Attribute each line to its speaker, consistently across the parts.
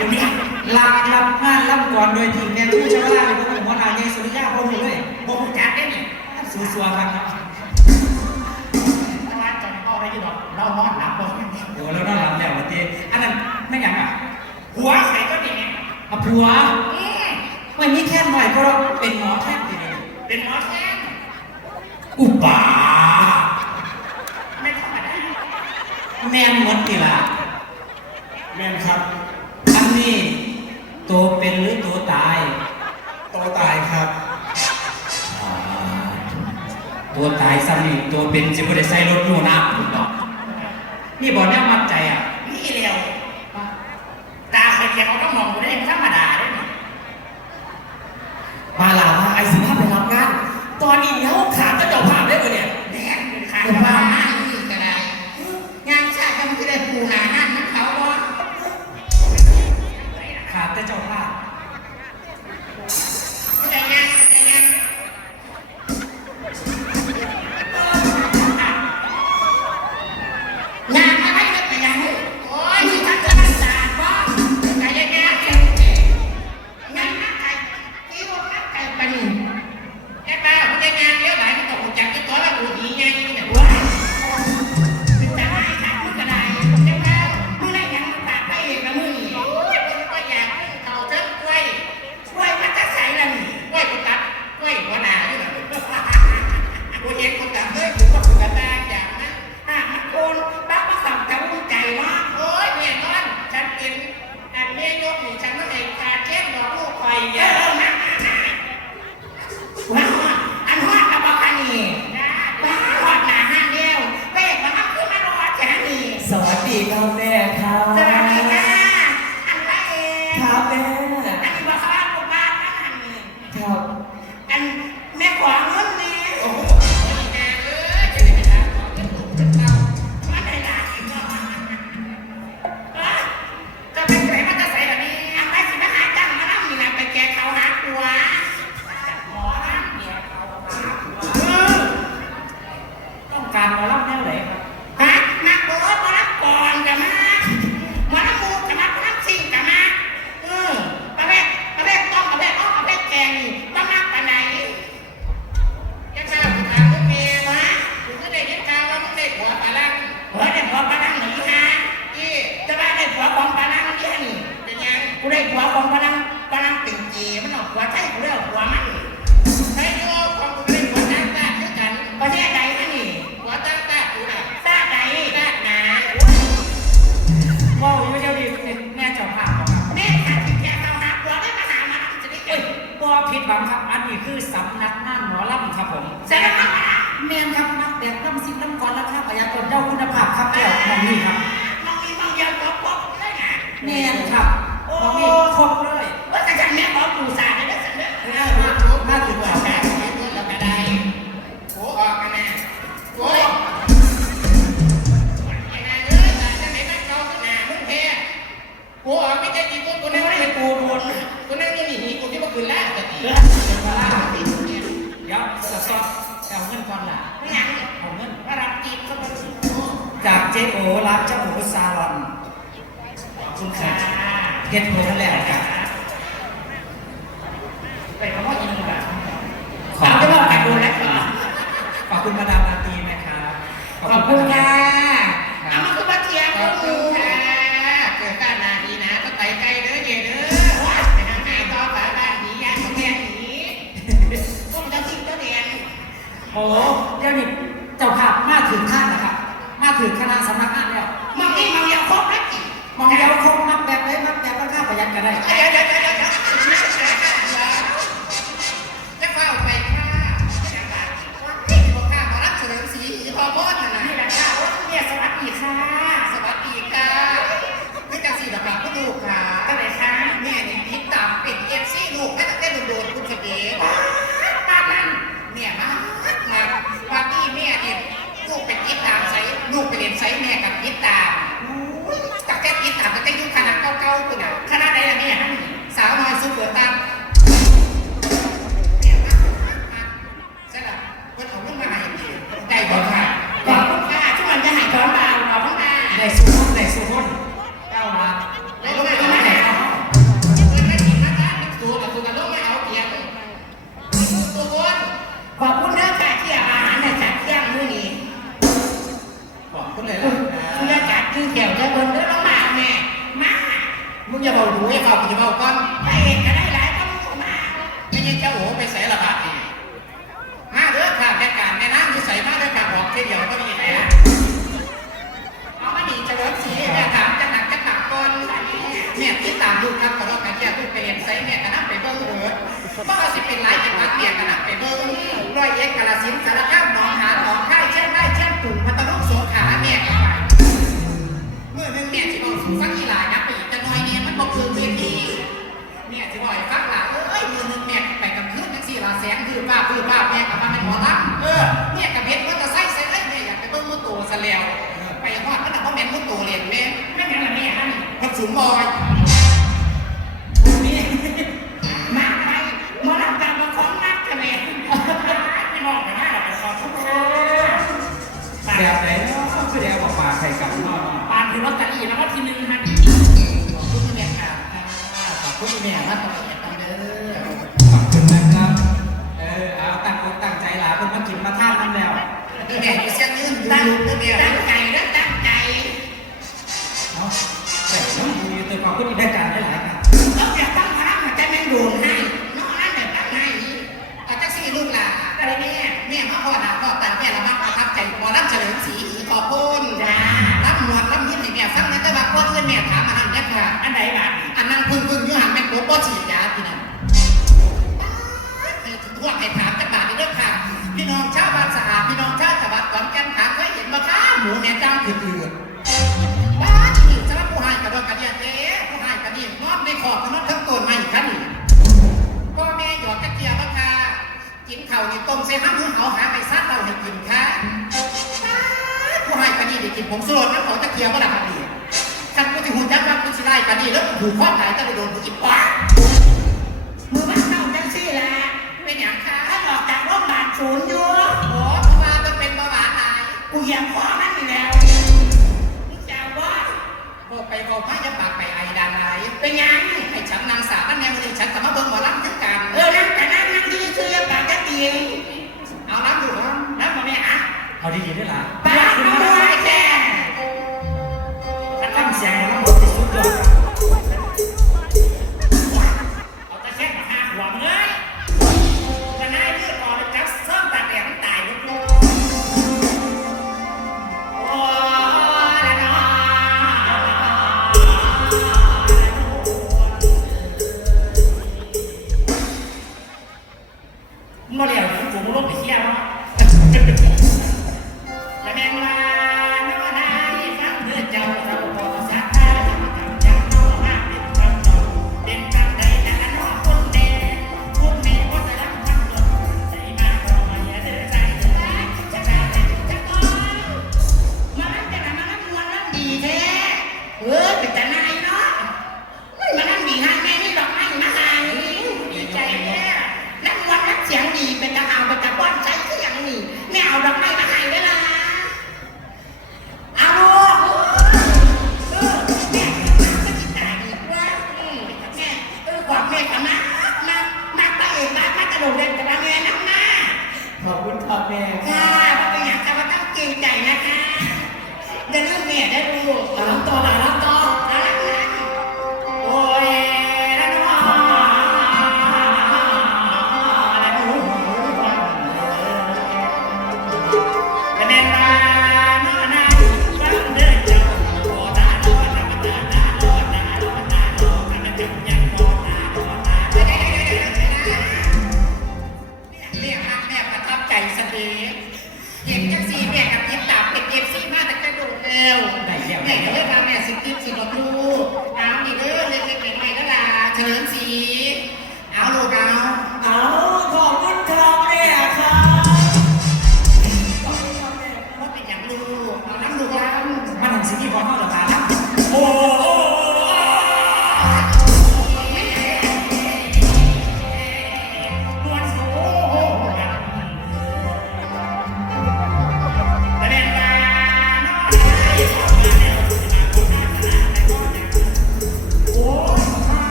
Speaker 1: เป็นเมียลา
Speaker 2: ลับ
Speaker 1: งานรับก่อนโดย
Speaker 2: ทีม
Speaker 1: แนวชื่อชา
Speaker 3: วรา
Speaker 1: เป็น
Speaker 2: คนขหมอ
Speaker 3: ลาเยสุริยาโอ้โเลยโอ้โหจัด
Speaker 2: ได้นี่สัวๆครับ
Speaker 1: ราดเน่
Speaker 2: ดรานอนหลับบ่เดี๋ยวเราน่าหลับแล้ววันที่อันนั้นไม่อยางอะหัวใส่ก็ดีอะผัวไม่ไม่แค่
Speaker 3: ใหม่
Speaker 2: อยก็เราเป็นหมอแท้ดีเป็นหมอแท้อุบา
Speaker 1: ไม่
Speaker 2: ธรรมดาแม่นหมดทีละ เป็นสิบ่ได้ใส่รถหนูนะผมบอกนี่
Speaker 1: บ
Speaker 2: อกเนี่
Speaker 1: ย หวังคับอันนี้คือสำนักหน้าหมอลำครับผม
Speaker 2: สซนง
Speaker 1: แมนครับนักแบบลำซิ่งลำก่อนราคาประหยัรณ์เจ้าคุณภาพครับแก้วมองนี่ครับ
Speaker 2: มองนี่บางอย่างครบครบได้ไง
Speaker 1: แมนครับมองนี่ครบเลยุ
Speaker 2: ณเลยล่ะคุณจะจัดคือแถวจะบนเด้อน้องหมาแม่
Speaker 1: มามึงอย่าเบาหูอ
Speaker 2: ย่า
Speaker 1: เบา
Speaker 2: อ
Speaker 1: ย่าเบาก้อนพระเน
Speaker 2: กก็ได้ห
Speaker 1: ลายก็มึ
Speaker 2: งมาไม่ยินเจ้าโหไปใส่ระบาดอีกมาเด้
Speaker 1: อขาดแกการในน้ำที่ใส่
Speaker 2: มาเด้อค่ะบอก
Speaker 1: ทีเดียวก็มีแห
Speaker 2: ละเอามาดีจะลดสีแม่ถามจะหนักจะหนักก้นเนี่ยที่ตามดูครับขอร้องกันแย่พูดไปเห็น
Speaker 1: ไซส์เนี่ยกระนั้นไปเบิ้งเถิดเพราะเขาสิเป็นหลายจิตพักเนี่ยนกระนั้นไปเบิ้งร้อยเอ็กกลาสินสารคา คือภาพแม่กับมันเป็นหัวล้ำเออแม่กับเพชรก็จะใส่ใส่ได้แม่อยากไปเบิ้งมุตัวซะแล้วไปหอดก็แต่พ่อแม่มุ
Speaker 4: ตัวเรี
Speaker 1: ยนแม่แม่เนี่
Speaker 4: ยแม่ฮะมัน
Speaker 1: สูง
Speaker 4: บอย ก็มีได้การได้หลายครับ
Speaker 1: ราอยากตั้งพลังแต่แม่งโดนให้น้องอันแต่ตั้งให้อาจจะสี่ลูกหลานอะไรแม่แม่มาพ่อหลานพ่อตาแม่ละมางประทับใจพอรับเฉลิมศรีขอบคุณจ้ารับหมวดรับยิ้มให้แม่ฟังนะแต่ว่าพ่อเพื่อนแม่ถามมาทำนแม่ค่ะอันใดบ้างอันนั้นพึ่งพึ่งยูหางแม่งโป๊ะฉีดยาที่นั่นพวกให้ถามกันมาในเรื่องค่ะ พี่น้องชาวบ้านสะอาดพี่น้องชาวตะวันตอนแก่นถามเคยเห็นมาค้าหมูแม่จ้างถือ ต้มใส่ห้ามหูเขาหาไปซัดเราให้กินค่ะผู้ให้ปานีได้กินผมสลดแล้วเขาจะเคลียร์ว่าหลับดีขันกูจะหูยักษ์ว่ากูจะได้ปานีแล้วผูกข้อไหนจะไปโดนกูอีกว่ามือมันเข้าจังซี่แหละเป็นอย่างค่ะถ้าออกจากโรงพยาบาลศูนย์อยู่หมอกูว่ามันเป็นเบาหวานตายกูเยียบคอมันนี่แล้วมึงจะว่าบอกไปบอกมาจะปากไปไอ้ดาไลเป็นยังให้ฉันนางสาวนั่น
Speaker 4: ไงมึ
Speaker 1: งฉันสามารถเบิ่งหมอลำทั้งกันเออนั่งแต่นั่งนั่งดีเชื่
Speaker 2: อ
Speaker 1: ปากจะเตียง เอาดีๆด้ยล่ะ แปดหมื่น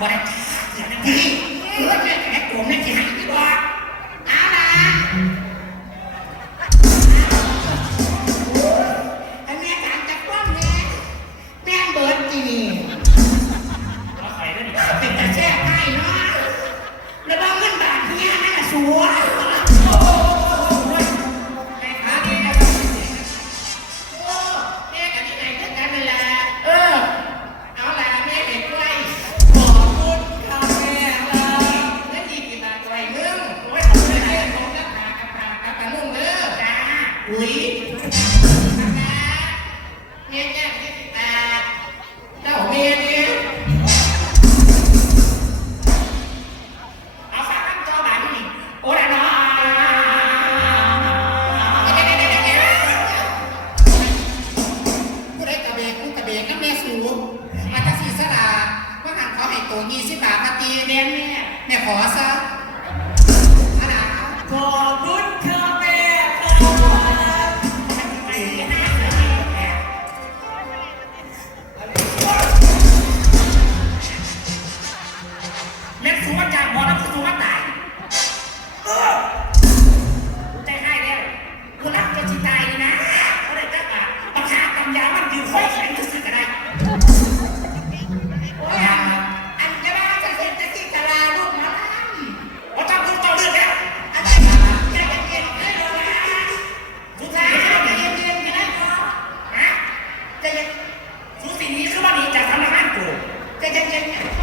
Speaker 1: What? it. ห
Speaker 4: ม
Speaker 1: อน้ำสูงตาย เออใจให้แล้วกูรักจะชิตายนี่นะก็เลยจะอะปัญหากำยามันอยู่ค่ยแข็งก็สึกก็ได้โอ้ยอันจะว่าจะเห็นจะที่กะลาลูกมันว่าต้องพูดต่อเรื่องแล้วอันนี้ใจเย็นให้เรานะสุดท้ายใจเย็นๆกันได้เหรอฮะจเย็นสูสิ่งนี้คือว่าดีจากทำงานกูใจเย็นๆท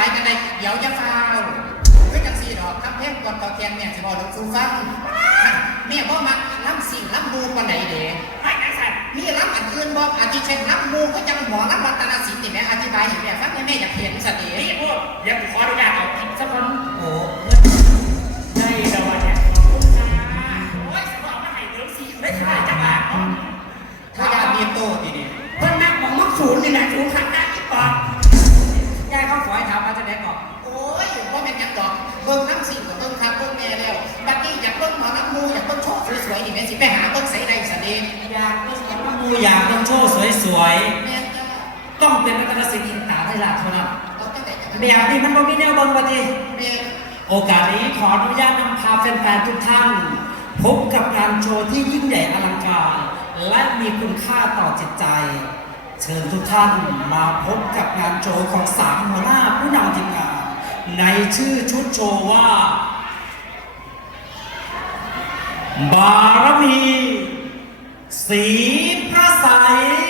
Speaker 1: มันอธิบายกันได้เดี๋ยวจะฟาวเพื่อจังสีดอกคำเพลงก่อนต่อเทียนเนี่ยจะบอกลูกสูฟังแม่บ่มักล้ำสิ่งล้ำมูปานไหนเด้ไม่ไอ้สัตว์มีล้ำอันอื่นบอกอาทิเช่นล้ำมูก็จังหมอล้ำรัตนศิลป์นี่แม่อธิบายให้แม่ฟังให้แม่อยากเห็นสัตว์เด้นี่พวกเดี๋ยวกูขออนุญาตเอาคลิปสักคน
Speaker 2: โอ้
Speaker 4: แต่
Speaker 1: แบบนี้มันบ่มีแน
Speaker 2: วบังวะที
Speaker 1: แม่
Speaker 2: โอกาสนี้ขออนุญาตนำพาแฟนๆทุกท่าน พบกับการโชว์ที่ยิ่งใหญ่อลังการ และมีคุณค่าต่อจิตใจ เชิญทุกท่านมาพบกับงานโชว์ของสามหัวหน้าผู้นำทีมงานในชื่อชุดโชว์ว่า บารมี สีพระใสย